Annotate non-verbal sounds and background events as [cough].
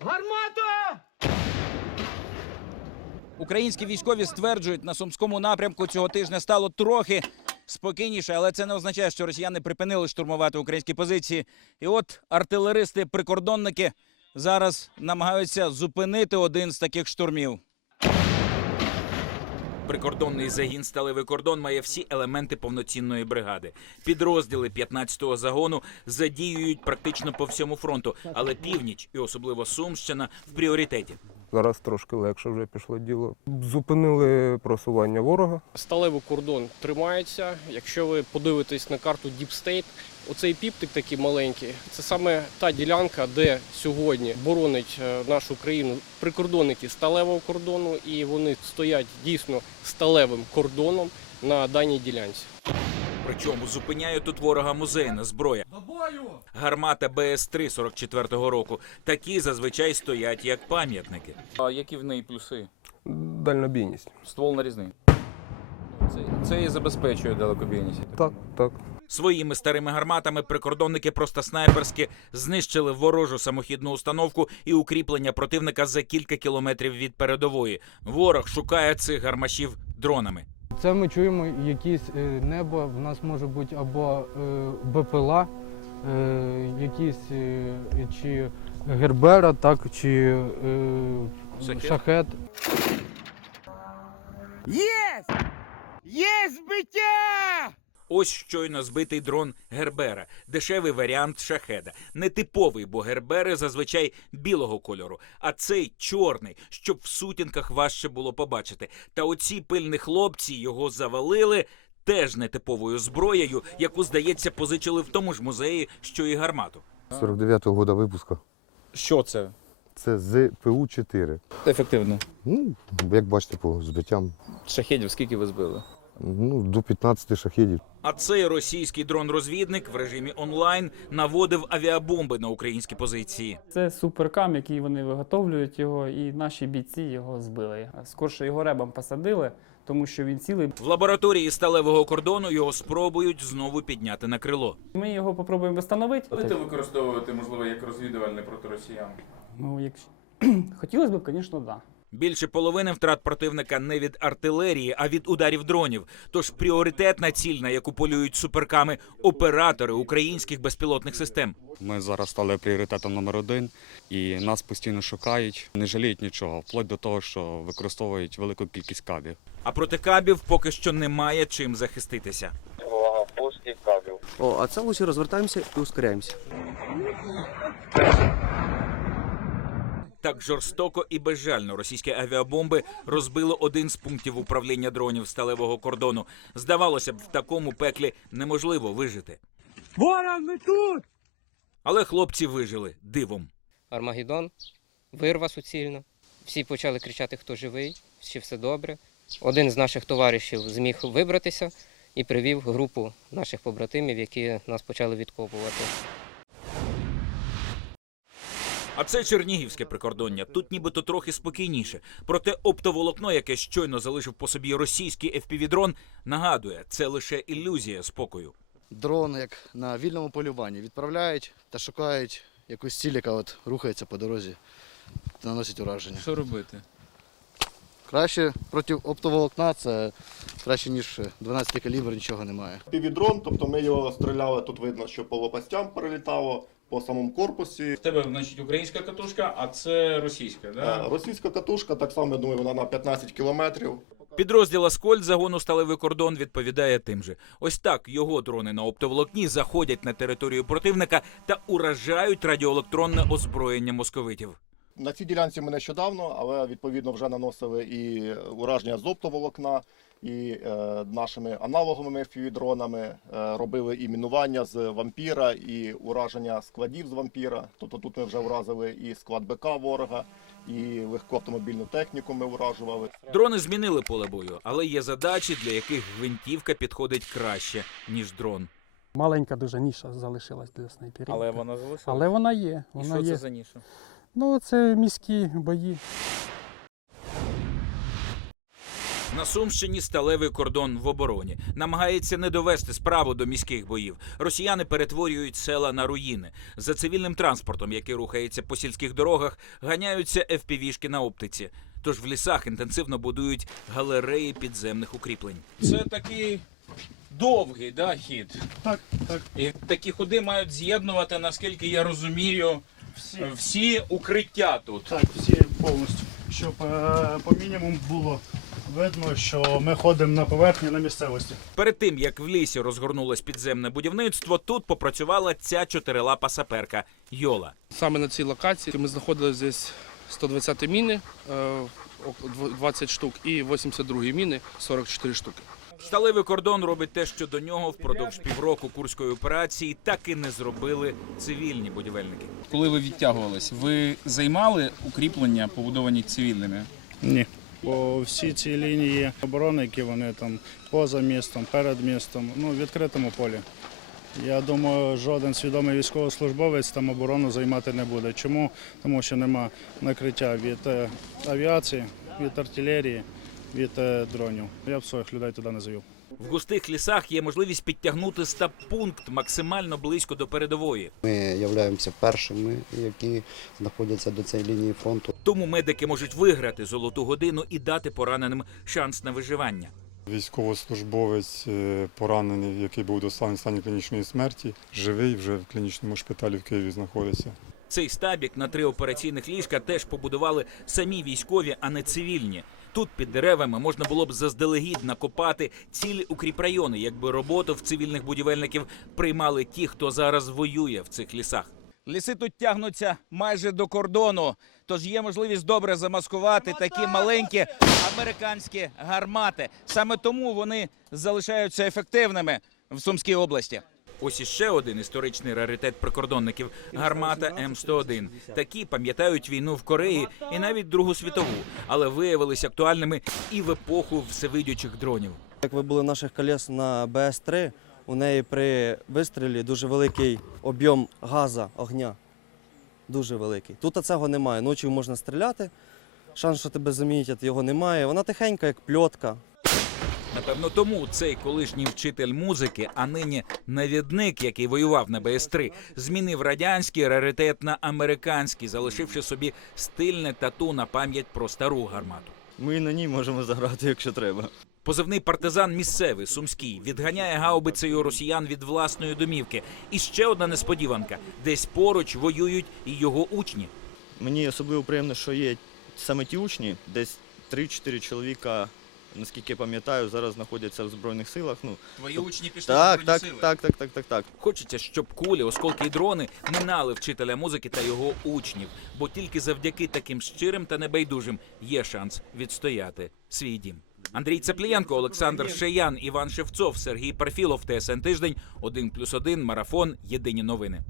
Гармата! Українські військові стверджують, на сумському напрямку цього тижня стало трохи спокійніше, але це не означає, що росіяни припинили штурмувати українські позиції. І от артилеристи-прикордонники зараз намагаються зупинити один з таких штурмів. Прикордонний загін сталевий кордон має всі елементи повноцінної бригади. Підрозділи 15-го загону задіюють практично по всьому фронту, але північ і особливо Сумщина в пріоритеті. Зараз трошки легше вже пішло діло. Зупинили просування ворога. Сталевий кордон тримається. Якщо ви подивитесь на карту State, оцей піптик такий маленький, це саме та ділянка, де сьогодні боронить е, нашу країну прикордонники сталевого кордону, і вони стоять дійсно сталевим кордоном на даній ділянці. Причому зупиняє тут ворога музейна зброя. Гармата БС-3 44-го року. Такі зазвичай стоять як пам'ятники. А які в неї плюси? Дальнобійність. Ствол нарізний. Це, це і забезпечує далекобійність. Так, так. Своїми старими гарматами прикордонники просто снайперськи знищили ворожу самохідну установку і укріплення противника за кілька кілометрів від передової. Ворог шукає цих гармашів дронами. Це ми чуємо якісь е, небо. В нас може бути або е, БПЛА, е, якісь чи Гербера, так, чи Шахет? шахет. ЄС Є збиття! Ось щойно збитий дрон Гербера, дешевий варіант шахеда. Нетиповий, бо гербери зазвичай білого кольору, а цей чорний, щоб в сутінках важче було побачити. Та оці пильні хлопці його завалили теж нетиповою зброєю, яку, здається, позичили в тому ж музеї, що і гармату. 49-го года випуска. Що це? Це ЗПУ-4. Ефективно. Ну, як бачите, по збиттям Шахедів скільки ви збили? Ну, до 15 шахедів. А цей російський дрон-розвідник в режимі онлайн наводив авіабомби на українські позиції. Це суперкам, який вони виготовлюють його, і наші бійці його збили. Скорше його ребом посадили, тому що він цілий. В лабораторії сталевого кордону його спробують знову підняти на крило. Ми його попробуємо встановити. Будете використовувати, можливо, як розвідувальний проти росіян? Ну, якщо [clears throat] хотілося б, звісно, так. Да. Більше половини втрат противника не від артилерії, а від ударів дронів. Тож пріоритетна ціль, на яку полюють суперками оператори українських безпілотних систем. Ми зараз стали пріоритетом номер один, і нас постійно шукають, не жаліють нічого, вплоть до того, що використовують велику кількість кабів. А проти кабів поки що немає чим захиститися. О, а це лучше розвертаємося і ускоряємося. Так жорстоко і безжально російські авіабомби розбили один з пунктів управління дронів сталевого кордону. Здавалося б, в такому пеклі неможливо вижити. Ворон, ми тут! Але хлопці вижили дивом. Армагеддон, вирва суцільна. Всі почали кричати, хто живий, чи все добре. Один з наших товаришів зміг вибратися і привів групу наших побратимів, які нас почали відкопувати. А це Чернігівське прикордоння. Тут нібито трохи спокійніше. Проте оптоволокно, яке щойно залишив по собі російський FPV-дрон, нагадує, це лише ілюзія спокою. Дрон, як на вільному полюванні, відправляють та шукають якусь ціль, яка от рухається по дорозі, наносить ураження. Що робити? Краще проти оптоволокна це краще, ніж 12 калібр, нічого немає. Півідрон, тобто ми його стріляли, тут видно, що по лопастям перелітало, по самому корпусі. В тебе, значить, українська катушка, а це російська, Е, Російська катушка, так само, я думаю, вона на 15 кілометрів. Підрозділ Аскольд загону сталевий кордон відповідає тим же. Ось так його дрони на оптоволокні заходять на територію противника та уражають радіоелектронне озброєння московитів. На цій ділянці ми нещодавно, але відповідно вже наносили і ураження з оптоволокна, і е, нашими аналоговими FPV-дронами, е, робили і мінування з вампіра, і ураження складів з вампіра. Тобто тут ми вже вразили і склад БК ворога, і легку автомобільну техніку ми уражували. Дрони змінили поле бою, але є задачі, для яких гвинтівка підходить краще ніж дрон. Маленька дуже ніша залишилась для снайперів. Але вона залишилась. Але вона є. І Вона що є. це за ніша? Ну, це міські бої. На Сумщині сталевий кордон в обороні намагається не довести справу до міських боїв. Росіяни перетворюють села на руїни. За цивільним транспортом, який рухається по сільських дорогах, ганяються FPV-шки на оптиці. Тож в лісах інтенсивно будують галереї підземних укріплень. Це такий довгий да, хід. Так, так. І такі ходи мають з'єднувати, наскільки я розумію, всі, укриття тут. Так, всі повністю. Щоб е, по мінімуму було видно, що ми ходимо на поверхні на місцевості. Перед тим як в лісі розгорнулось підземне будівництво, тут попрацювала ця чотирилапа саперка Йола. Саме на цій локації ми знаходилися десь 120 міни, е, 20 штук, і 82 міни, 44 штуки. Сталевий кордон робить те, що до нього впродовж півроку курської операції так і не зробили цивільні будівельники. Коли ви відтягувались, ви займали укріплення, побудовані цивільними? Ні. Бо всі ці лінії оборони, які вони там поза містом, перед містом, ну, в відкритому полі. Я думаю, жоден свідомий військовослужбовець там оборону займати не буде. Чому? Тому що нема накриття від е, авіації, від артилерії, від е, дронів. Я б своїх людей туди не завів. В густих лісах є можливість підтягнути стаб-пункт максимально близько до передової. Ми являємося першими, які знаходяться до цієї лінії фронту. Тому медики можуть виграти золоту годину і дати пораненим шанс на виживання. Військовослужбовець е, поранений, який був доставлений в стані клінічної смерті, живий вже в клінічному шпиталі в Києві знаходиться. Цей стабік на три операційних ліжка теж побудували самі військові, а не цивільні. Тут під деревами можна було б заздалегідь накопати цілі укріпрайони, якби роботу в цивільних будівельників приймали ті, хто зараз воює в цих лісах. Ліси тут тягнуться майже до кордону, тож є можливість добре замаскувати такі маленькі американські гармати. Саме тому вони залишаються ефективними в Сумській області. Ось іще один історичний раритет прикордонників гармата М101. Такі пам'ятають війну в Кореї і навіть Другу світову, але виявилися актуальними і в епоху всевидючих дронів. Як ви були наших колес на БС-3, у неї при вистрілі дуже великий об'єм газа, огня. Дуже великий. Тут цього немає. Ночі можна стріляти. Шанс, що тебе замітять, його немає. Вона тихенька, як пльотка. Напевно, тому цей колишній вчитель музики, а нині навідник, який воював на БС-3, змінив радянський раритет на американський, залишивши собі стильне тату на пам'ять про стару гармату. Ми на ній можемо заграти, якщо треба. Позивний партизан місцевий сумський відганяє гаубицею росіян від власної домівки. І ще одна несподіванка: десь поруч воюють і його учні. Мені особливо приємно, що є саме ті учні, десь 3-4 чоловіка, наскільки пам'ятаю, зараз знаходяться в Збройних силах. Ну, Твої учні пішли так, в так, сили. так, так, так, так, так. Хочеться, щоб кулі, осколки і дрони минали вчителя музики та його учнів, бо тільки завдяки таким щирим та небайдужим є шанс відстояти свій дім. Андрій Цеплієнко, Олександр Шеян, Іван Шевцов, Сергій Парфілов, ТСН Тиждень, 1+,1, Марафон, Єдині новини.